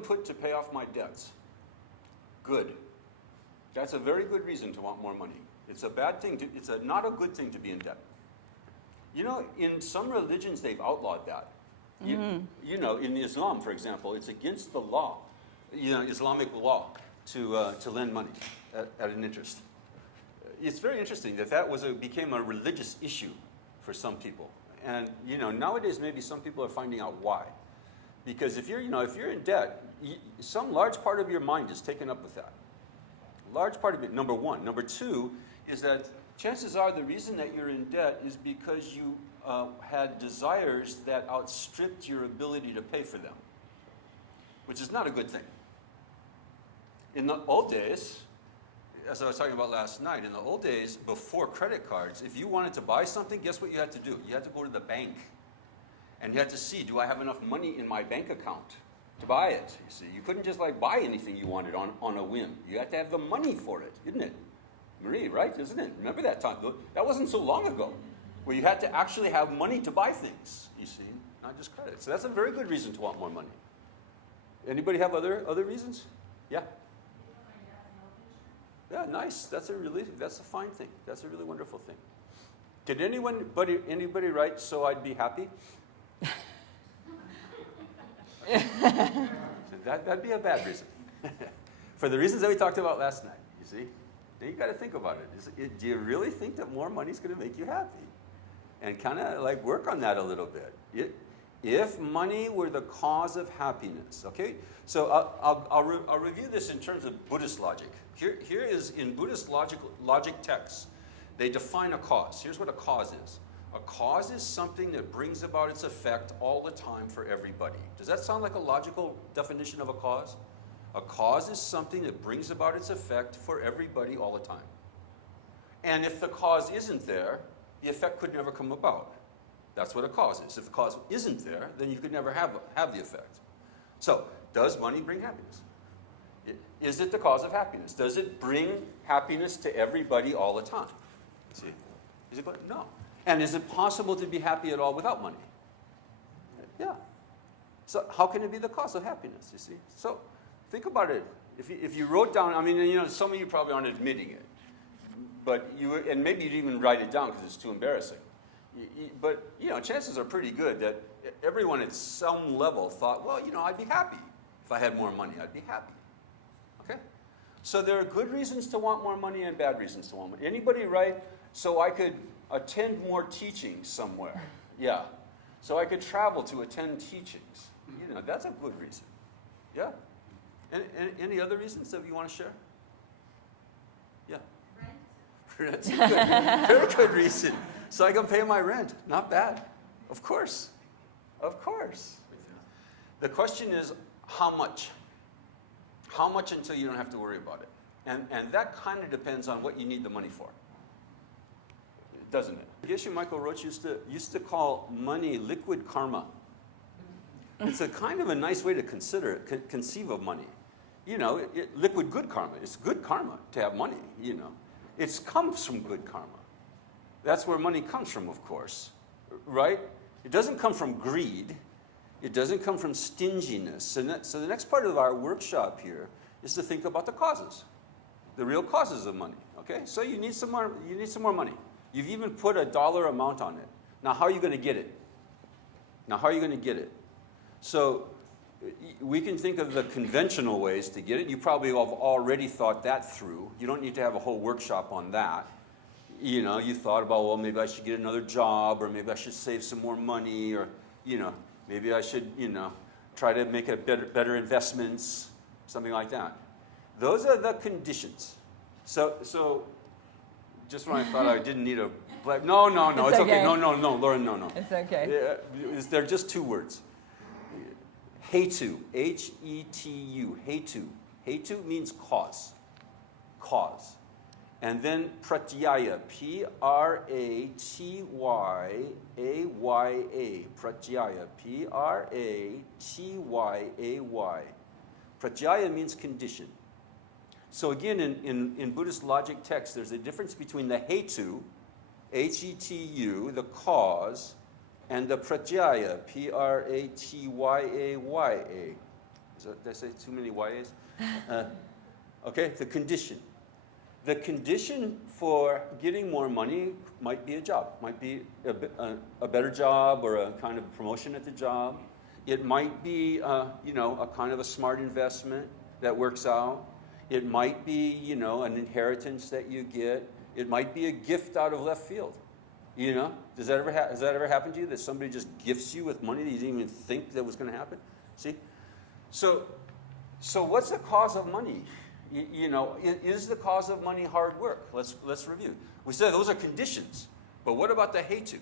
put to pay off my debts. Good. That's a very good reason to want more money. It's a bad thing. Not a good thing to be in debt. You know, in some religions, they've outlawed that. You know, in Islam, for example, it's against the law, Islamic law, to lend money at an interest. It's very interesting that became a religious issue for some people. And, you know, nowadays maybe some people are finding out why. Because if you're in debt, some large part of your mind is taken up with that. Large part of it, number one. Number two is that chances are the reason that you're in debt is because you had desires that outstripped your ability to pay for them, which is not a good thing. In the old days, as I was talking about last night, in the old days, before credit cards, if you wanted to buy something, guess what you had to do? You had to go to the bank. And you had to see, do I have enough money in my bank account to buy it? You see, you couldn't just like buy anything you wanted on a whim. You had to have the money for it, didn't it? Marie, right? Isn't it? Remember that time? That wasn't so long ago, where you had to actually have money to buy things, you see, not just credit. So that's a very good reason to want more money. Anybody have other reasons? Yeah? Yeah, nice. That's a fine thing. That's a really wonderful thing. Did anybody write, so I'd be happy? That'd be a bad reason. For the reasons that we talked about last night, you see? Now you got to think about it. Do you really think that more money is going to make you happy? And kind of like work on that a little bit. If money were the cause of happiness, okay? So I'll review this in terms of Buddhist logic. Here is in Buddhist logic texts, they define a cause. Here's what a cause is. A cause is something that brings about its effect all the time for everybody. Does that sound like a logical definition of a cause? A cause is something that brings about its effect for everybody all the time. And if the cause isn't there, the effect could never come about. That's what a cause is. If the cause isn't there, then you could never have the effect. So, does money bring happiness? Is it the cause of happiness? Does it bring happiness to everybody all the time? See? Is it? No. And is it possible to be happy at all without money? Yeah. So how can it be the cause of happiness, you see? So think about it. If you wrote down, I mean, you know, some of you probably aren't admitting it, but and maybe you'd even write it down because it's too embarrassing. But, you know, chances are pretty good that everyone at some level thought, well, you know, I'd be happy. If I had more money, I'd be happy. Okay? So there are good reasons to want more money and bad reasons to want money. Anybody write, so I could attend more teachings somewhere? Yeah. So I could travel to attend teachings. You know, that's a good reason. Yeah? And any other reasons that you want to share? Yeah. Rent. Rent's a good, very good reason. So I can pay my rent. Not bad. Of course. Of course. The question is, how much? How much until you don't have to worry about it? And that kind of depends on what you need the money for. Doesn't it? Geshe Michael Roach used to call money liquid karma. It's a kind of a nice way to conceive of money. You know, liquid good karma. It's good karma to have money, you know. It comes from good karma. That's where money comes from, of course, right? It doesn't come from greed. It doesn't come from stinginess. So the next part of our workshop here is to think about the causes, the real causes of money, okay? So you need some more money. You've even put a dollar amount on it. Now, how are you going to get it? So we can think of the conventional ways to get it. You probably have already thought that through. You don't need to have a whole workshop on that. You know, you thought about, well, maybe I should get another job, or maybe I should save some more money, or, you know, maybe I should, you know, try to make better investments, something like that. Those are the conditions. So just when I thought I didn't need a black, no, it's okay. No, Lauren, no. It's okay. They're just two words. Hetu, H-E-T-U, hetu. Hetu means cause. And then pratyaya, P-R-A-T-Y-A-Y-A. Pratyaya, P-R-A-T-Y-A-Y. Pratyaya means condition. So again, in Buddhist logic text, there's a difference between the hetu, H-E-T-U, the cause, and the pratyaya, P-R-A-T-Y-A-Y-A, Did I say too many YAs? Okay, the condition. The condition for getting more money might be a job, might be a better job or a kind of promotion at the job. It might be, a kind of a smart investment that works out. It might be, an inheritance that you get. It might be a gift out of left field. Has that ever happened to you, that somebody just gifts you with money that you didn't even think that was going to happen? See? So what's the cause of money? Is the cause of money hard work? Let's review. We said those are conditions, but what about the hetu?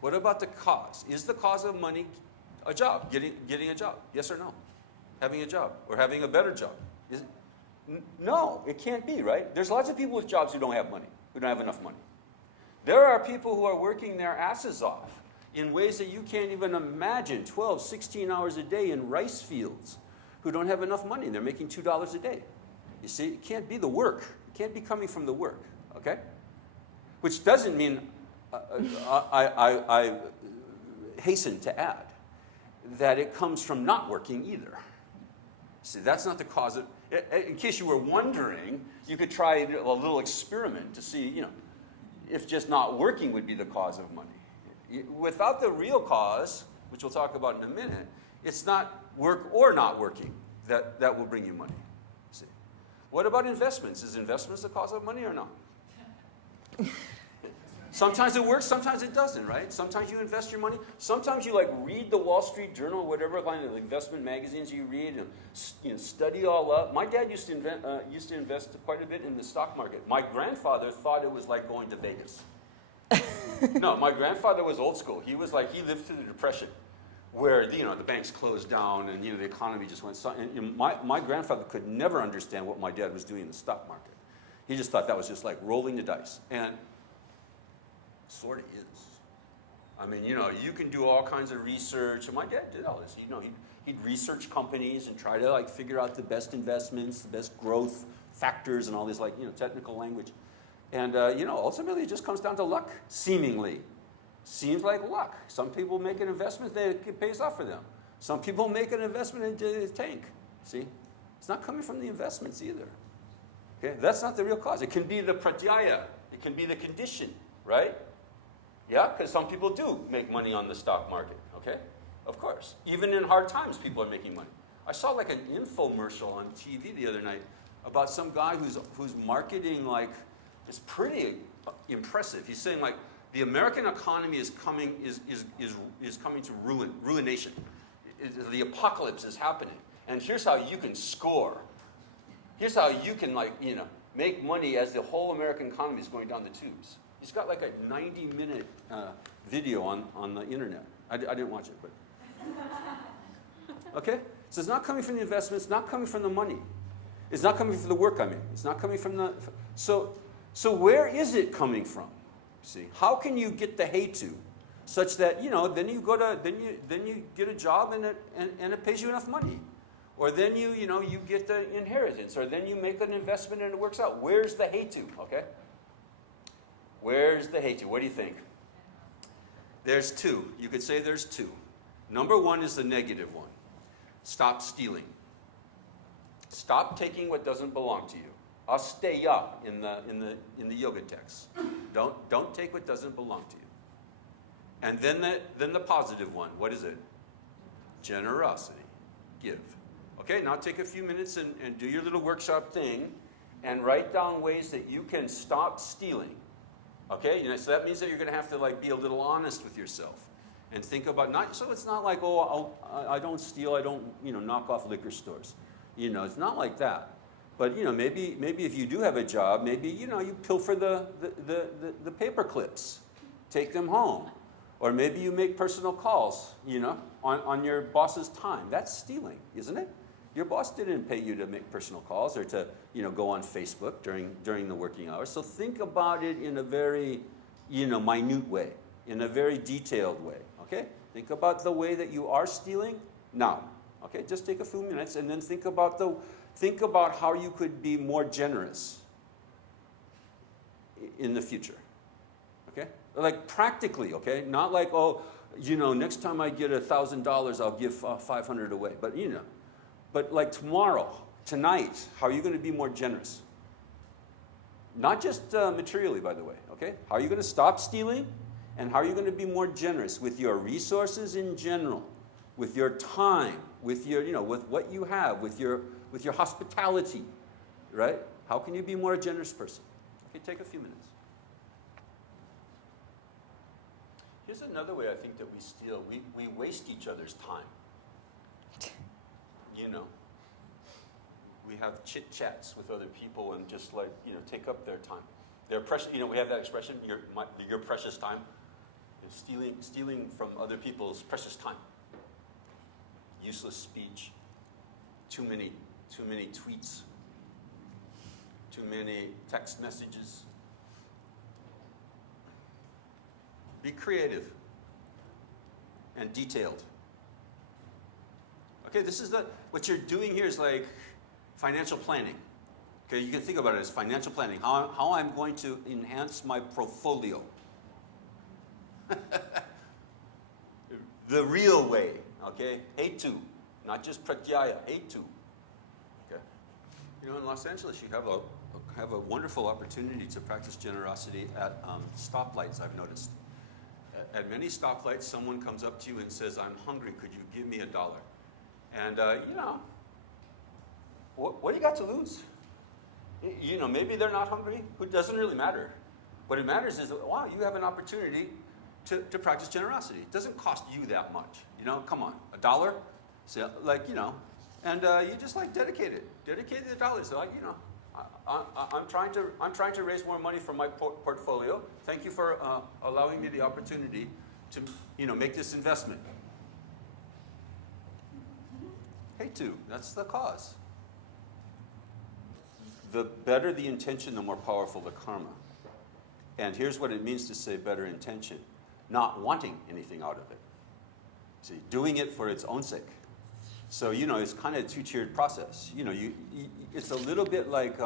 What about the cause? Is the cause of money a job, getting a job? Yes or no? Having a job or having a better job? No, it can't be, right? There's lots of people with jobs who don't have money, who don't have enough money. There are people who are working their asses off in ways that you can't even imagine, 12, 16 hours a day in rice fields, who don't have enough money. They're making $2 a day. You see, it can't be the work. It can't be coming from the work, okay? Which doesn't mean, I hasten to add, that it comes from not working either. See, that's not the cause of, in case you were wondering, you could try a little experiment to see, if just not working would be the cause of money. Without the real cause, which we'll talk about in a minute, it's not work or not working that will bring you money. See. What about investments? Is investments the cause of money or not? Sometimes it works, sometimes it doesn't, right? Sometimes you invest your money. Sometimes you read the Wall Street Journal, whatever kind of investment magazines you read, and study all up. My dad used to invest quite a bit in the stock market. My grandfather thought it was like going to Vegas. No, my grandfather was old school. He lived through the Depression, where the banks closed down and the economy just went. And my grandfather could never understand what my dad was doing in the stock market. He just thought that was just like rolling the dice. And sort of is. I mean, you can do all kinds of research, and my dad did all this. He'd research companies and try to figure out the best investments, the best growth factors, and all this technical language. And ultimately it just comes down to luck, seemingly. Seems like luck. Some people make an investment that it pays off for them. Some people make an investment and it tank. See? It's not coming from the investments either. Okay? That's not the real cause. It can be the pratyaya. It can be the condition, right? Yeah, because some people do make money on the stock market, okay? Of course. Even in hard times, people are making money. I saw an infomercial on TV the other night about some guy who's marketing it's pretty impressive. He's saying the American economy is coming to ruination. The apocalypse is happening, and here's how you can score. Here's how you can make money as the whole American economy is going down the tubes. He's got a 90-minute video on the internet. I didn't watch it, but okay. So it's not coming from the investments, not coming from the money. It's not coming from the work. It's not coming from the. So where is it coming from? See, how can you get the hetu, such that then you get a job and it pays you enough money, or then you get the inheritance, or then you make an investment and it works out. Where's the hetu? Okay. Where's the hetu? What do you think? There's two. You could say there's two. Number one is the negative one. Stop stealing. Stop taking what doesn't belong to you. Asteya in the yoga text. Don't take what doesn't belong to you. And then the positive one. What is it? Generosity. Give. Okay, now take a few minutes and do your little workshop thing and write down ways that you can stop stealing. Okay, so that means that you're going to have to be a little honest with yourself and think about so it's not like, I don't steal, I don't knock off liquor stores. It's not like that. But maybe if you do have a job, maybe you pilfer the paper clips, take them home, or maybe you make personal calls on your boss's time. That's stealing, isn't it? Your boss didn't pay you to make personal calls or to go on Facebook during the working hours. So think about it in a very minute way, in a very detailed way. Okay? Think about the way that you are stealing now. Okay? Just take a few minutes and then think about how you could be more generous in the future. Okay? Practically, okay? Not next time I get $1,000, I'll give 500 away. But But like tomorrow, tonight, how are you going to be more generous? Not just materially, by the way, okay? How are you going to stop stealing? And how are you going to be more generous with your resources in general, with your time, with your, with what you have, with your hospitality, right? How can you be more a generous person? Okay, take a few minutes. Here's another way I think that we steal. We waste each other's time. We have chit-chats with other people and just take up their time. They're precious, we have that expression, your precious time. Stealing from other people's precious time. Useless speech. Too many tweets. Too many text messages. Be creative and detailed. Okay, what you're doing here is like financial planning. Okay, you can think about it as financial planning. How I'm going to enhance my portfolio. The real way, okay? Hetu, not just pratyaya, hetu. Okay? In Los Angeles, you have a wonderful opportunity to practice generosity at stoplights, I've noticed. At many stoplights, someone comes up to you and says, "I'm hungry, could you give me $1?" And, what do you got to lose? Maybe they're not hungry. It doesn't really matter. What it matters is, wow, you have an opportunity to practice generosity. It doesn't cost you that much. Come on, $1? So, and you just dedicate it. Dedicate the $1. So, I'm trying to raise more money for my portfolio. Thank you for allowing me the opportunity to, make this investment. Hetu, that's the cause. The better the intention, the more powerful the karma. And here's what it means to say better intention. Not wanting anything out of it. See, doing it for its own sake. So, it's kind of a two-tiered process. It's a little bit like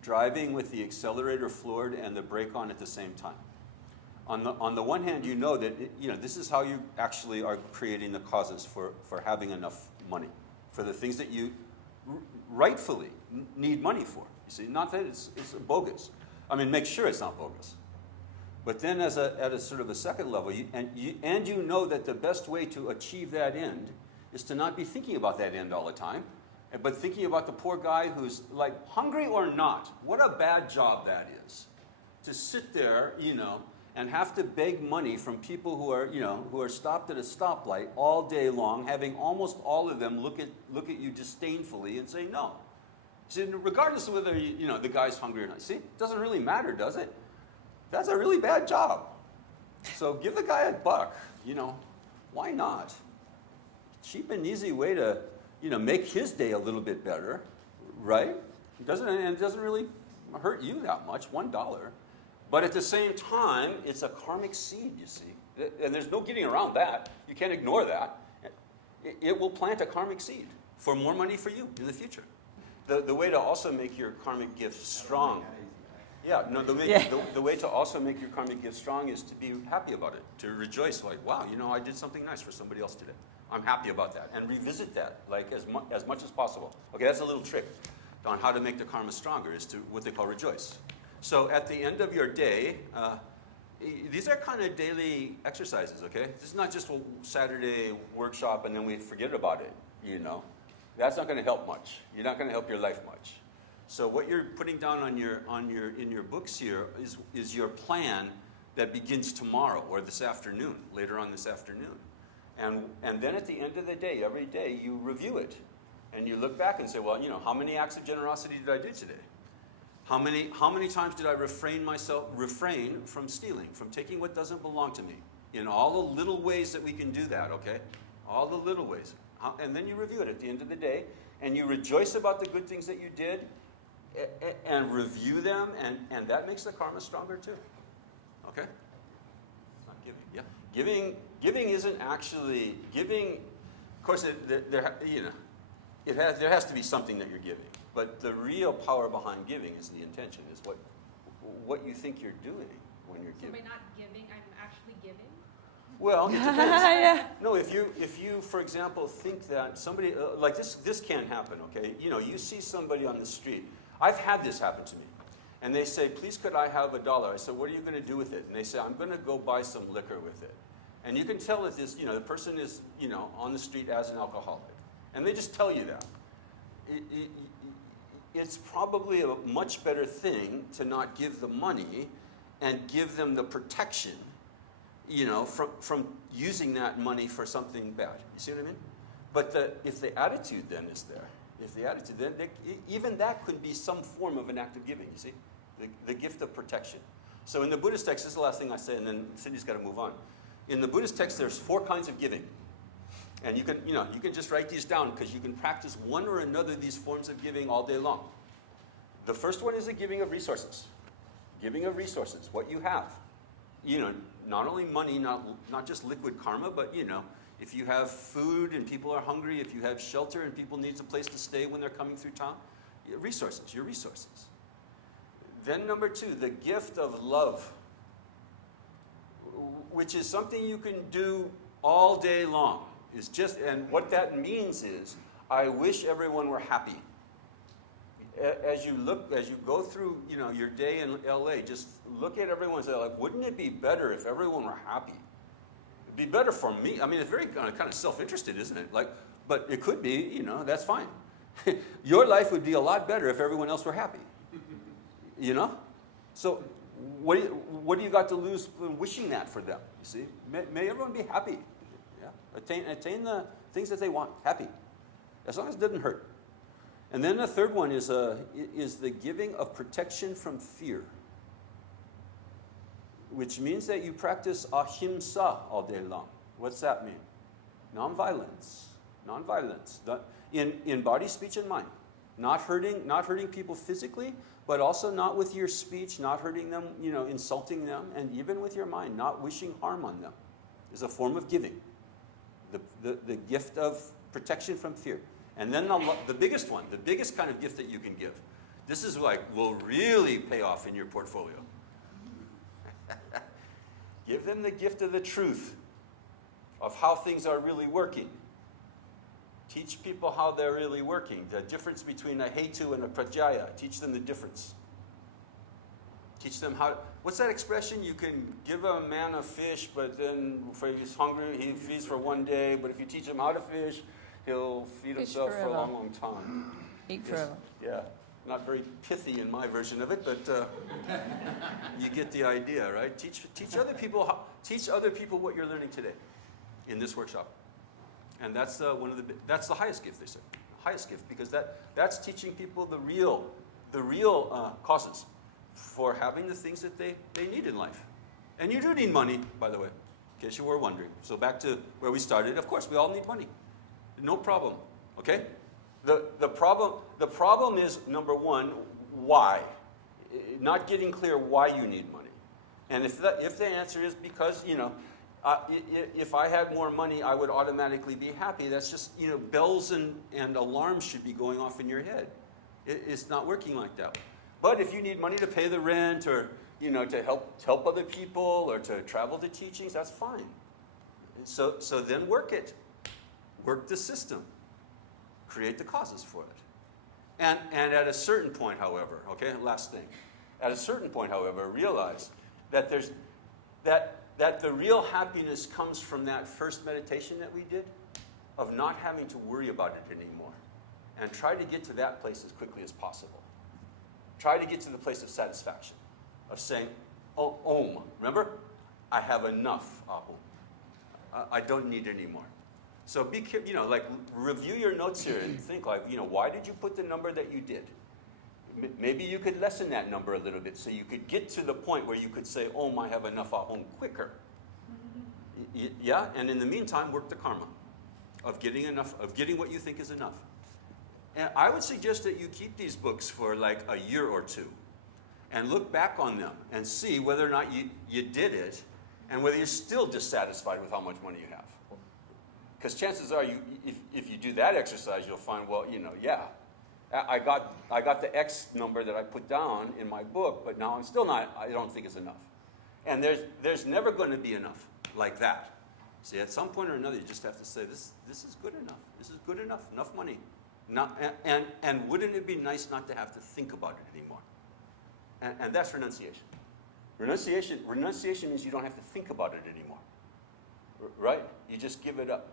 driving with the accelerator floored and the brake on at the same time. On the one hand, that this is how you actually are creating the causes for having enough money for the things that you rightfully need money for. You see, not that it's bogus. Make sure it's not bogus. But then at a sort of a second level, you know that the best way to achieve that end is to not be thinking about that end all the time, but thinking about the poor guy who's hungry or not. What a bad job that is. To sit there, and have to beg money from people who are stopped at a stoplight all day long, having almost all of them look at you disdainfully and say no. See, regardless of whether the guy's hungry or not. See, it doesn't really matter, does it? That's a really bad job. So give the guy $1. Why not? Cheap and easy way to, make his day a little bit better, right? It doesn't really hurt you that much, $1. But at the same time, it's a karmic seed, you see. And there's no getting around that. You can't ignore that. It will plant a karmic seed for more money for you in the future. The way to also make your karmic gift strong. Yeah, no, the way to also make your karmic gift strong is to be happy about it, to rejoice, wow, I did something nice for somebody else today. I'm happy about that, and revisit that as much as possible. Okay, that's a little trick on how to make the karma stronger, is to what they call rejoice. So at the end of your day, these are kind of daily exercises, okay? This is not just a Saturday workshop and then we forget about it, That's not going to help much. You're not going to help your life much. So what you're putting down in your books here is your plan that begins tomorrow or this afternoon, later on this afternoon. And then at the end of the day, every day, you review it. And you look back and say, well, how many acts of generosity did I do today? How many times did I refrain from stealing, from taking what doesn't belong to me? In all the little ways that we can do that, okay? All the little ways. And then you review it at the end of the day, and you rejoice about the good things that you did, and review them, and that makes the karma stronger too. Okay? It's not giving. Yeah. Giving isn't actually giving. Of course, there has to be something that you're giving. But the real power behind giving is the intention, is what you think you're doing when you're giving. So by not giving, I'm actually giving? Well, it depends. Yeah. No, if you, for example, think that somebody, like this can happen, okay? You know, you see somebody on the street. I've had this happen to me. And they say, please could I have $1? I said, what are you going to do with it? And they say, I'm going to go buy some liquor with it. And you can tell that this, you know, the person is, you know, on the street as an alcoholic. And they just tell you that. It's probably a much better thing to not give the money and give them the protection, you know, from using that money for something bad. You see what I mean? But if the attitude then is there, if the attitude, then even that could be some form of an act of giving, you see? The gift of protection. So in the Buddhist text, this is the last thing I say, and then Cindy's got to move on. In the Buddhist text, there's 4 kinds of giving. And you can just write these down because you can practice one or another of these forms of giving all day long. The first one is the giving of resources. Giving of resources, what you have. You know, not only money, not just liquid karma, but, you know, if you have food and people are hungry, if you have shelter and people need a place to stay when they're coming through town, resources, your resources. Then number 2, the gift of love, which is something you can do all day long. It's just, and what that means is, I wish everyone were happy. As you go through, you know, your day in LA, just look at everyone and say, like, wouldn't it be better if everyone were happy? It'd be better for me. I mean, it's very kind of self-interested, isn't it? Like, but it could be, you know, that's fine. Your life would be a lot better if everyone else were happy. You know? So what do you got to lose in wishing that for them? You see? May everyone be happy. Yeah? Attain the things that they want. Happy. As long as it doesn't hurt. And then the third one is the giving of protection from fear. Which means that you practice ahimsa all day long. What's that mean? Nonviolence. Nonviolence. In body, speech, and mind. Not hurting people physically, but also not with your speech, not hurting them, you know, insulting them, and even with your mind, not wishing harm on them, is a form of giving. The gift of protection from fear. And then the biggest one, the biggest kind of gift that you can give. This is like, will really pay off in your portfolio. Give them the gift of the truth, of how things are really working. Teach people how they're really working. The difference between a hetu and a pratyaya. Teach them the difference. Teach them how, what's that expression? You can give a man a fish, but then if he's hungry, he feeds for one day. But if you teach him how to fish, he'll feed himself for a long, long time. Eat forever. Yeah. Not very pithy in my version of it, but you get the idea, right? Teach other people what you're learning today in this workshop. And that's that's the highest gift, they say. Highest gift, because that's teaching people the real causes for having the things that they need in life. And you do need money, by the way, in case you were wondering. So back to where we started. Of course, we all need money. No problem. Okay? The problem is, number 1, why? Not getting clear why you need money. And if the answer is because, you know, if I had more money, I would automatically be happy. That's just, you know, bells and alarms should be going off in your head. It's not working like that. But if you need money to pay the rent, or, you know, to help other people, or to travel to teachings, that's fine. So then work it. Work the system. Create the causes for it. And at a certain point, however, okay, last thing. At a certain point, however, realize that that the real happiness comes from that first meditation that we did, of not having to worry about it anymore. And try to get to that place as quickly as possible. Try to get to the place of satisfaction, of saying, oh, Om. Remember? I have enough, Ahom. I don't need any more. So be careful, you know, like, review your notes here and think, like, you know, why did you put the number that you did? Maybe you could lessen that number a little bit so you could get to the point where you could say, oh, I have enough Ahom quicker. Yeah, and in the meantime, work the karma of getting enough, of getting what you think is enough. And I would suggest that you keep these books for like a year or 2 and look back on them and see whether or not you did it and whether you're still dissatisfied with how much money you have. Because chances are, if you do that exercise, you'll find, well, you know, yeah, I got the X number that I put down in my book, but now I don't think it's enough. And there's never going to be enough like that. See, at some point or another, you just have to say, this is good enough. This is good enough money. Not, and wouldn't it be nice not to have to think about it anymore? And that's renunciation. Renunciation means you don't have to think about it anymore. Right? You just give it up.